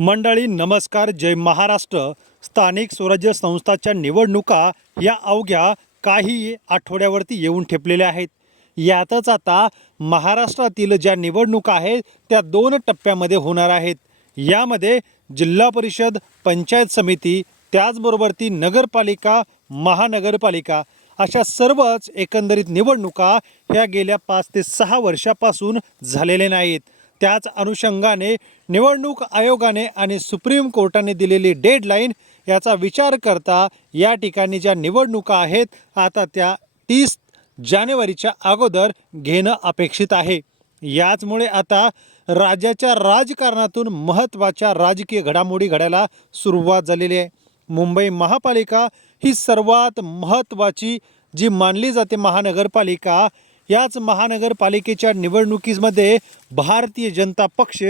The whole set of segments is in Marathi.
मंडळी नमस्कार. जय महाराष्ट्र. स्थानिक स्वराज्य संस्थाच्या निवडणुका या अवघ्या काही आठवड्यावरती येऊन ठेपलेल्या आहेत. यातच आता महाराष्ट्रातील ज्या निवडणुका आहेत त्या दोन टप्प्यामध्ये होणार आहेत. यामध्ये जिल्हा परिषद पंचायत समिती त्याचबरोबर ती नगरपालिका महानगरपालिका अशा सर्वच एकंदरीत निवडणुका ह्या गेल्या पाच ते सहा वर्षापासून झालेल्या नाहीत. त्याच अनुषंगाने निवडणूक आयोगाने आणि सुप्रीम कोर्टाने दिलेली डेडलाईन याचा विचार करता या ठिकाणी ज्या निवडणुका आहेत आता त्या तीस जानेवारीच्या अगोदर घेणं अपेक्षित आहे. याचमुळे आता राज्याच्या राजकारणातून महत्त्वाच्या राजकीय घडामोडी घडायला सुरुवात झालेली आहे. मुंबई महापालिका ही सर्वात महत्त्वाची जी मानली जाते महानगरपालिका याच महानगरपालिकेच्या निवडणुकीमध्ये भारतीय जनता पक्ष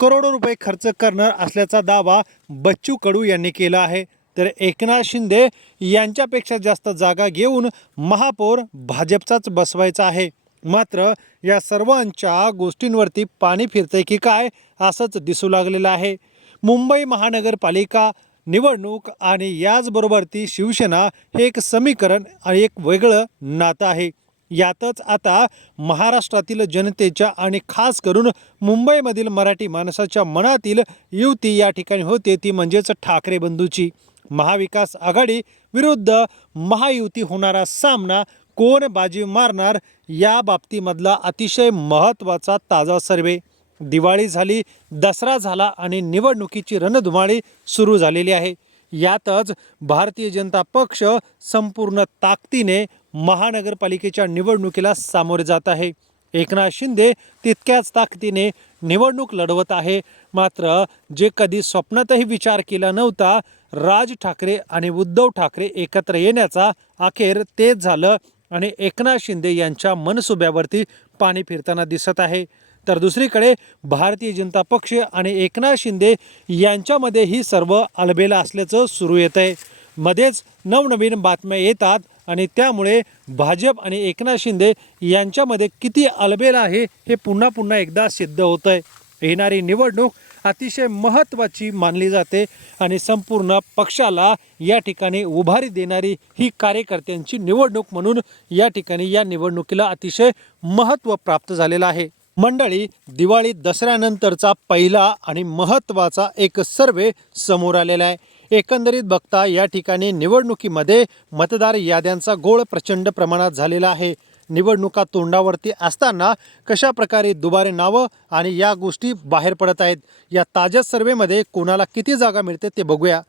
करोडो रुपये खर्च करणार असल्याचा दावा बच्चू कडू यांनी केला आहे. तर एकनाथ शिंदे यांच्यापेक्षा जास्त जागा घेऊन महापौर भाजपचाच बसवायचा आहे. मात्र या सर्वांच्या गोष्टींवरती पाणी फिरतंय की काय असंच दिसू लागलेलं आहे. मुंबई महानगरपालिका निवडणूक आणि याचबरोबर ती शिवसेना हे एक समीकरण आणि एक वेगळं नातं आहे. यातच आता महाराष्ट्रातील जनतेच्या आणि खास करून मुंबईमधील मराठी माणसाच्या मनातील युती या ठिकाणी होते ती म्हणजेच ठाकरे बंधूची. महाविकास आघाडी विरुद्ध महायुती होणारा सामना कोण बाजी मारणार या बाबतीमधला अतिशय महत्त्वाचा ताजा सर्वे. दिवाळी झाली दसरा झाला आणि निवडणुकीची रणधुमाळी सुरू झालेली आहे. यातच भारतीय जनता पक्ष संपूर्ण ताकदीने महानगरपालिकेच्या निवडणुकीला सामोरे जात आहे. एकनाथ शिंदे तितक्याच ताकदीने निवडणूक लढवत आहे. मात्र जे कधी स्वप्नातही विचार केला नव्हता राज ठाकरे आणि उद्धव ठाकरे एकत्र येण्याचा अखेर तेच झालं आणि एकनाथ शिंदे यांच्या मनसुब्यावरती पाणी फिरताना दिसत आहे. तर दुसरीकडे भारतीय जनता पक्ष आणि एकनाथ शिंदे यांच्यामध्ये ही सर्व अलबेला असल्याचं सुरू येत आहे मध्येच नवनवीन बातम्या येतात. आणि त्यामुळे भाजप आणि एकनाथ शिंदे यांच्यामध्ये किती अलबेला आहे हे पुन्हा पुन्हा एकदा सिद्ध होतं आहे येणारी निवडणूक अतिशय महत्त्वाची मानली जाते आणि संपूर्ण पक्षाला या ठिकाणी उभारी देणारी ही कार्यकर्त्यांची निवडणूक म्हणून या ठिकाणी या निवडणुकीला अतिशय महत्त्व प्राप्त झालेलं आहे. मंडळी दिवाळी दसऱ्यानंतरचा पहिला आणि महत्त्वाचा एक सर्वे समोर आलेला आहे. एकंदरीत बघता या ठिकाणी निवडणुकीमध्ये मतदार याद्यांचा गोळ प्रचंड प्रमाणात झालेला आहे. निवडणुका तोंडावरती असताना कशा प्रकारे दुबारे नावं आणि या गोष्टी बाहेर पडत आहेत या ताज्या सर्वेमध्ये कोणाला किती जागा मिळते ते बघूया.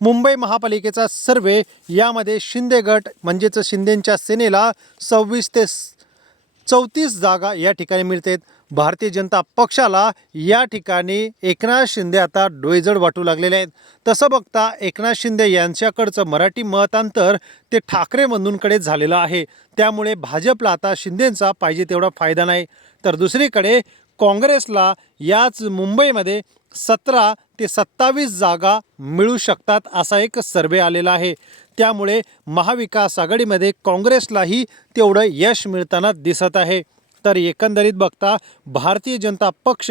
मुंबई महापालिकेचा सर्वे यामध्ये शिंदे गट म्हणजेच शिंदेंच्या सेनेला सव्वीस ते चौतीस जागा या ठिकाणी मिळतात. भारतीय जनता पक्षाला या ठिकाणी एकनाथ शिंदे आता डोयजड वाटू लागलेले आहेत. तसं बघता एकनाथ शिंदे यांच्याकडचं मराठी मतांतर ते ठाकरे बंधूंकडे झालेलं आहे. त्यामुळे भाजपला आता शिंदेंचा पाहिजे तेवढा फायदा नाही. तर दुसरीकडे काँग्रेसला याच मुंबईमध्ये सतरा ते सत्तावीस जागा मिळू शकतात असा एक सर्वे आलेला आहे. त्यामुळे महाविकास आघाडीमध्ये काँग्रेसलाही तेवढं यश मिळताना दिसत आहे. तर एकंदरीत बघता भारतीय जनता पक्ष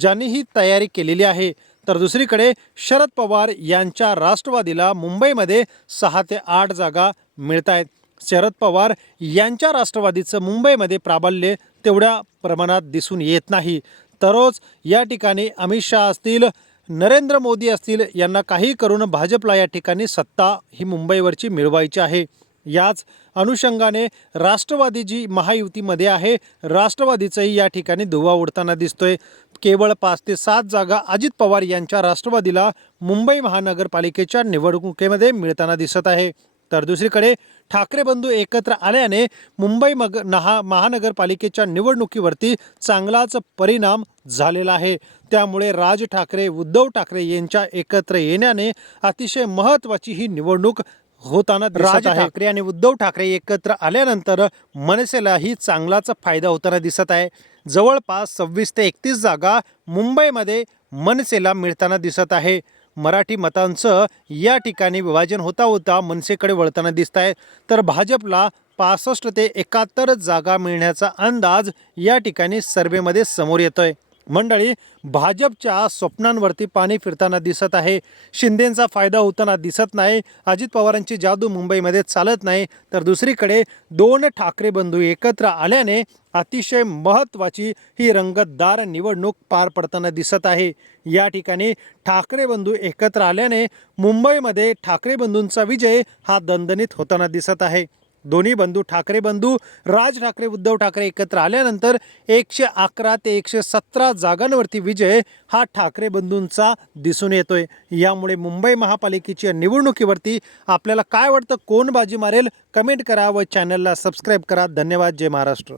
ज्यांनी ही तयारी केलेली आहे तर दुसरीकडे शरद पवार यांच्या राष्ट्रवादीला मुंबईमध्ये सहा ते आठ जागा मिळत आहेत शरद पवार यांच्या राष्ट्रवादीचं मुंबईमध्ये प्राबल्य तेवढ्या प्रमाणात दिसून येत नाही. तरच या ठिकाणी अमित शहा असतील नरेंद्र मोदी असतील यांना काही करून भाजपला या ठिकाणी सत्ता ही मुंबईवरची मिळवायची आहे. याच अनुषंगाने राष्ट्रवादी जी महायुतीमध्ये आहे राष्ट्रवादीचंही या ठिकाणी धुवा उडताना दिसतोय. केवळ पाच ते सात जागा अजित पवार यांच्या राष्ट्रवादीला मुंबई महानगरपालिकेच्या निवडणुकीमध्ये मिळताना दिसत आहे. तर दुसरीकडे ठाकरे बंधू एकत्र आल्याने मुंबई मग नहा महानगरपालिकेच्या निवडणुकीवरती चांगलाच परिणाम झालेला आहे. त्यामुळे राज ठाकरे उद्धव ठाकरे यांच्या एकत्र येण्याने अतिशय महत्त्वाची ही निवडणूक होताना राज ठाकरे आणि उद्धव ठाकरे एकत्र आल्यानंतर मनसेलाही चांगलाच फायदा होताना दिसत आहे. जवळपास सव्वीस ते एकतीस जागा मुंबईमध्ये मनसेला मिळताना दिसत आहे. मराठी मतांचं या ठिकाणी विभाजन होता होता मनसेकडे वळताना दिसत आहे तर भाजपला पासष्ट ते एकाहत्तर जागा मिळण्याचा अंदाज या ठिकाणी सर्वेमध्ये समोर येतोय. मंडळी भाजपच्या स्वप्नांवरती पाणी फिरताना दिसत आहे. शिंदेंचा फायदा होताना दिसत नाही. अजित पवारांची जादू मुंबईमध्ये चालत नाही. तर दुसरीकडे दोन ठाकरे बंधू एकत्र आल्याने अतिशय महत्त्वाची ही रंगतदार निवडणूक पार पडताना दिसत आहे. या ठिकाणी ठाकरे बंधू एकत्र आल्याने मुंबईमध्ये ठाकरे बंधूंचा विजय हा दणदणीत होताना दिसत आहे. दोन्ही बंधू ठाकरे बंधू राज ठाकरे उद्धव ठाकरे एकत्र आल्यानंतर एकशे अकरा ते एकशे सतरा जागांवरती विजय हा ठाकरे बंधूंचा दिसून येतोय. यामुळे मुंबई महापालिकेच्या निवडणुकीवरती आपल्याला काय वाटतं कोण बाजी मारेल? कमेंट करा व चॅनलला सबस्क्राईब करा. धन्यवाद. जय महाराष्ट्र.